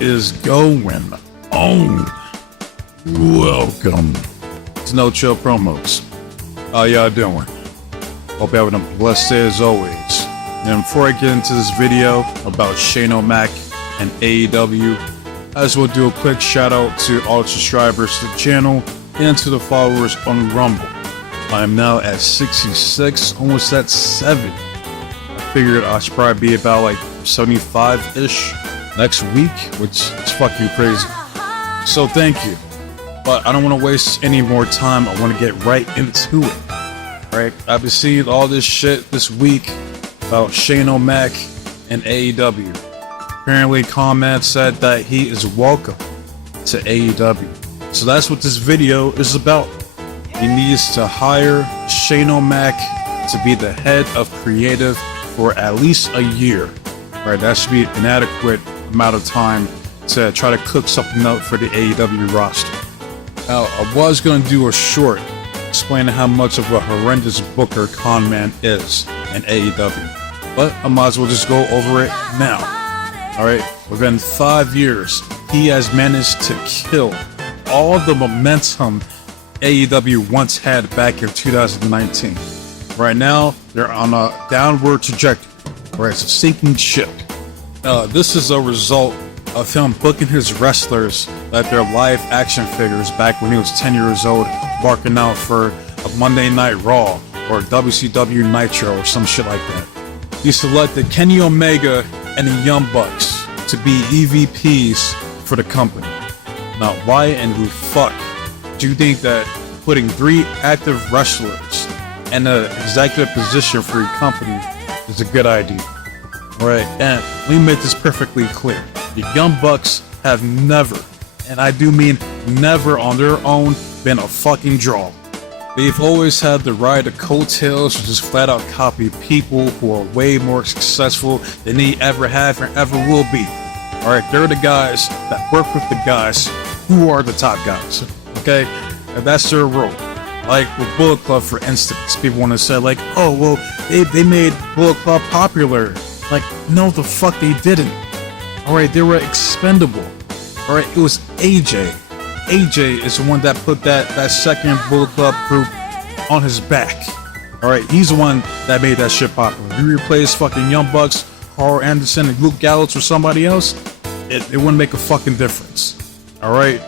is going on? Welcome to No Chill Promos. How y'all doing? Hope you're having a blessed day as always. And before I get into this video about Shane O'Mac and AEW, I just want to do a quick shout out to all the subscribers to the channel and to the followers on Rumble. I am now at 66, almost at 70. I figured I should probably be about like 75-ish next week, which is fucking crazy. So thank you. But I don't want to waste any more time. I want to get right into it. Right? I've been seeing all this shit this week about Shane O'Mac and AEW. Apparently, Khanman said that he is welcome to AEW. So that's what this video is about. He needs to hire Shane O'Mac to be the head of creative for at least a year. Right? That should be an adequate amount of time to try to cook something up for the AEW roster. Now, I was going to do a short explaining how much of a horrendous booker Khanman is in AEW, but I might as well just go over it now. Alright, within 5 years, he has managed to kill all the momentum AEW once had back in 2019. Right now, they're on a downward trajectory, right? It's a sinking ship. This is a result of him booking his wrestlers like their live action figures back when he was 10 years old, barking out for a Monday Night Raw or WCW Nitro or some shit like that. He selected Kenny Omega and the Young Bucks to be EVPs for the company. Now, why in the fuck do you think that putting 3 active wrestlers in an executive position for your company is a good idea? Right, and let me make this perfectly clear. The Young Bucks have never, and I do mean never on their own, been a fucking draw. They've always had the ride of coattails to just flat out copy people who are way more successful than they ever have or ever will be. Alright, they're the guys that work with the guys who are the top guys. Okay? And that's their role. Like with Bullet Club, for instance, people want to say like, oh, well, they made Bullet Club popular. Like, no, the fuck they didn't. Alright, they were expendable. Alright, it was AJ. AJ is the one that put that second Bullet Club group on his back. Alright, he's the one that made that shit popular. You replace fucking Young Bucks, Carl Anderson, and Luke Gallows with somebody else, it wouldn't make a fucking difference. Alright?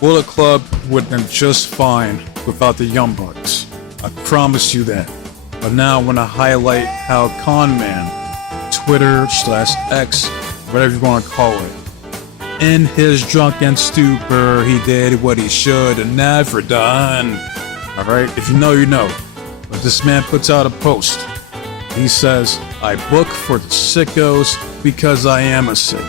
Bullet Club would have been just fine without the Young Bucks. I promise you that. But now I want to highlight how Khanman, Twitter/X, whatever you want to call it, in his drunken stupor, he did what he should have never done. Alright, if you know, you know. But this man puts out a post. He says, I book for the sickos because I am a sicko.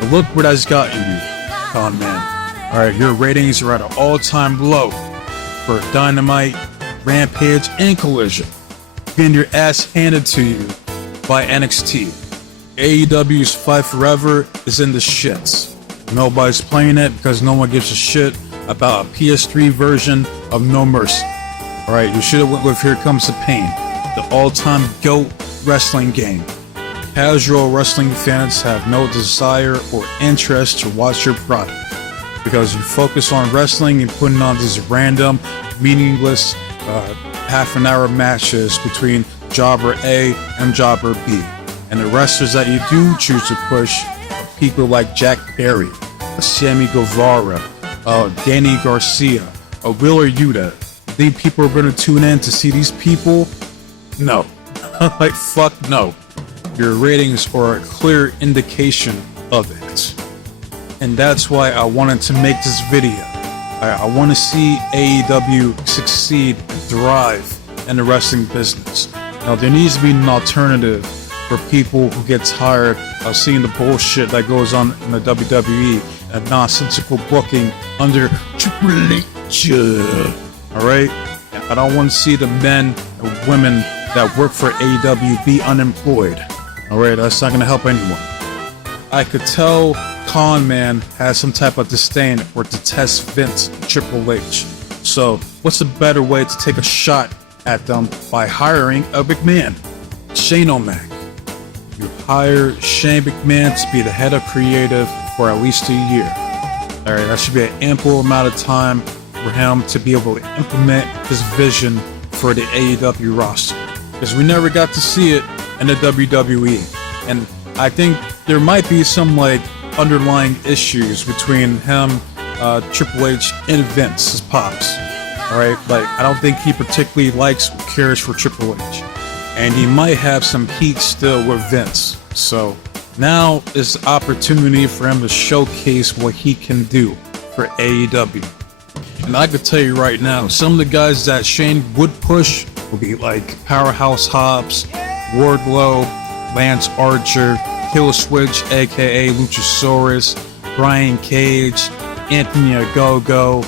But look what that's gotten you, Khanman. Alright, your ratings are at an all-time low for Dynamite, Rampage, and Collision. Getting your ass handed to you by NXT. AEW's Fight Forever is in the shits. Nobody's playing it because no one gives a shit about a PS3 version of No Mercy. Alright, you should have went with Here Comes the Pain, the all-time GOAT wrestling game. Casual wrestling fans have no desire or interest to watch your product because you focus on wrestling and putting on these random, meaningless half-an-hour matches between Jobber A and Jobber B. And the wrestlers that you do choose to push are people like Jack Perry, Sammy Guevara, Danny Garcia, Wheeler Yuta. Think people are going to tune in to see these people? No. Like, fuck no. Your ratings are a clear indication of it. And that's why I wanted to make this video. I want to see AEW succeed and thrive in the wrestling business. Now, there needs to be an alternative for people who get tired of seeing the bullshit that goes on in the WWE and nonsensical booking under Triple H. Alright? I don't want to see the men and women that work for AEW be unemployed. Alright, that's not going to help anyone. I could tell Khanman has some type of disdain or detest Vince and Triple H. So, what's a better way to take a shot at them by hiring a McMahon? Shane O'Mac. You hire Shane McMahon to be the head of creative for at least a year. All right, that should be an ample amount of time for him to be able to implement his vision for the AEW roster, because we never got to see it in the WWE. And I think there might be some like underlying issues between him, Triple H, and Vince, his pops. All right, like I don't think he particularly likes or cares for Triple H, and he might have some heat still with Vince. So now is the opportunity for him to showcase what he can do for AEW. And I could tell you right now, some of the guys that Shane would push would be like Powerhouse Hobbs, Wardlow, Lance Archer, Killswitch, aka Luchasaurus, Brian Cage, Anthony Ogogo,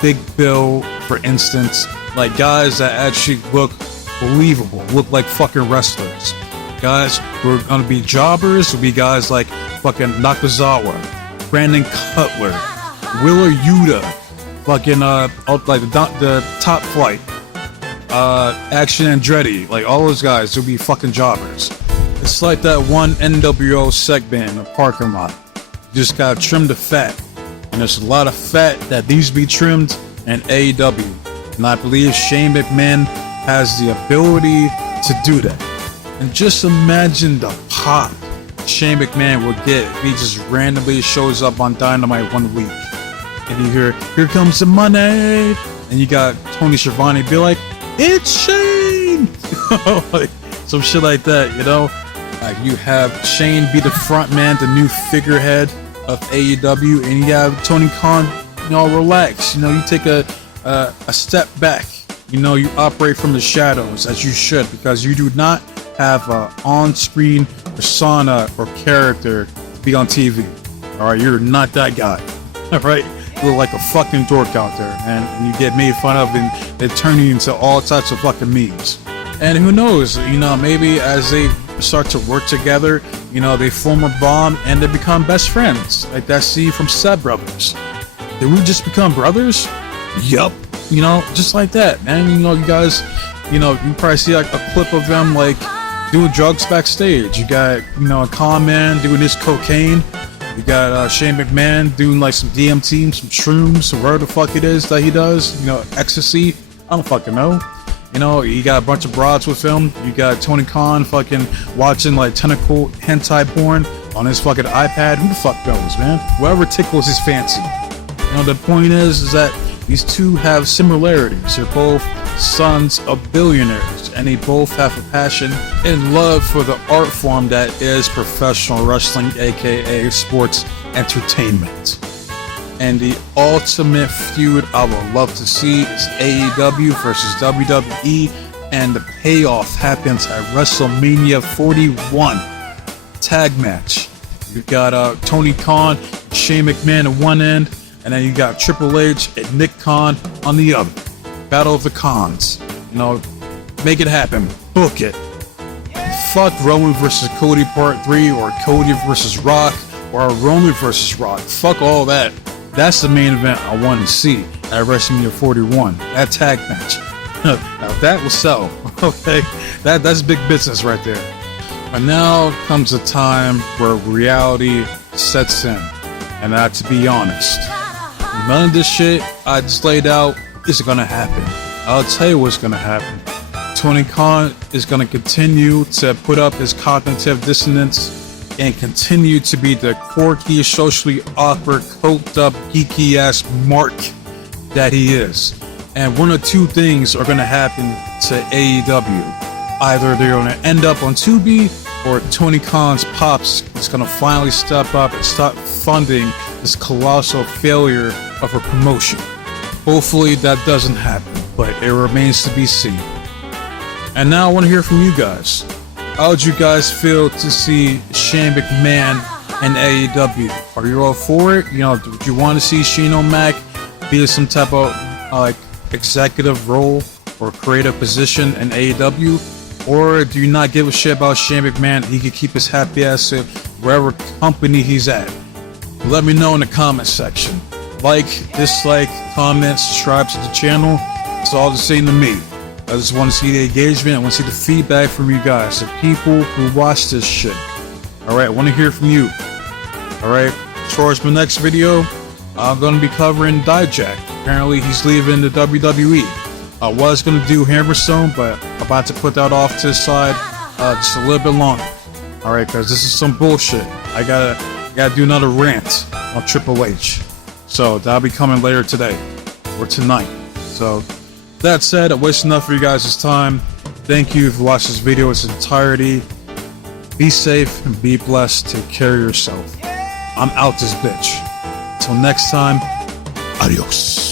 Big Bill, for instance. Like guys that actually look believable, look like fucking wrestlers. Guys who are gonna be jobbers will be guys like fucking Nakazawa, Brandon Cutler, Wheeler Yuta, fucking like the Top Flight, Action Andretti, like all those guys will be fucking jobbers. It's like that one NWO segment in the parking lot. You just gotta trim the fat, and there's a lot of fat that needs to be trimmed in AEW, and I believe Shane McMahon has the ability to do that. And just imagine the pop Shane McMahon will get if he just randomly shows up on Dynamite one week. And you hear, "Here comes the money!" And you got Tony Schiavone be like, "It's Shane!" Like, some shit like that, you know? Like you have Shane be the front man, the new figurehead of AEW, and you have Tony Khan, you know, relax. You know, you take a step back. You know, you operate from the shadows as you should, because you do not have an on-screen persona or character be on TV. All right, you're not that guy. All right, you look like a fucking dork out there, and you get made fun of, and they turn you into all types of fucking memes. And who knows? You know, maybe as they start to work together, you know, they form a bond and they become best friends, like that scene from Step Brothers. Did we just become brothers? Yup. You know, just like that, man. You know, you guys, you know, you probably see like a clip of them like doing drugs backstage. You got, you know, a Khanman doing his cocaine. You got Shane McMahon doing like some DMT, some shrooms, or whatever the fuck it is that he does. You know, ecstasy. I don't fucking know. You know, you got a bunch of broads with him. You got Tony Khan fucking watching like tentacle hentai porn on his fucking iPad. Who the fuck knows, man? Whatever tickles his fancy. You know, the point is that these two have similarities. They're both sons of billionaires, and they both have a passion and love for the art form that is professional wrestling, aka sports entertainment. And the ultimate feud I would love to see is AEW versus WWE, and the payoff happens at WrestleMania 41 tag match. You got Tony Khan, Shane McMahon at one end, and then you got Triple H and Nick Khan on the other. Battle of the Khans. You know, make it happen. Book it. Fuck Roman versus Cody Part 3, or Cody versus Rock, or Roman versus Rock. Fuck all that. That's the main event I want to see at WrestleMania 41. That tag match. Now that will sell. Okay? That's big business right there. And now comes a time where reality sets in. And to be honest, none of this shit I just laid out is gonna happen. I'll tell you what's gonna happen. Tony Khan is gonna continue to put up his cognitive dissonance and continue to be the quirky, socially awkward, coked up, geeky ass mark that he is. And one of two things are gonna happen to AEW. Either they're gonna end up on Tubi, or Tony Khan's pops is gonna finally step up and start funding this colossal failure of a promotion. Hopefully that doesn't happen, but it remains to be seen. And now I want to hear from you guys. How would you guys feel to see Shane McMahon and AEW? Are you all for it? You know, do you want to see Shane O'Mac be in some type of like executive role or creative position in AEW? Or do you not give a shit about Shane McMahon? He could keep his happy ass at wherever company he's at. Let me know in the comment section. Like, dislike, comment, subscribe to the channel. It's all the same to me. I just want to see the engagement. I want to see the feedback from you guys, the people who watch this shit. Alright, I want to hear from you. Alright, as far as my next video, I'm going to be covering Dijak. Apparently he's leaving the WWE. I was going to do Hammerstone, but I'm about to put that off to the side just a little bit longer. Alright, because this is some bullshit. I gotta do another rant on Triple H. So that'll be coming later today or tonight. So that said, I wasted enough for you guys' time. Thank you for watching this video in its entirety. Be safe and be blessed. Take care of yourself. I'm out this bitch. Until next time, adios.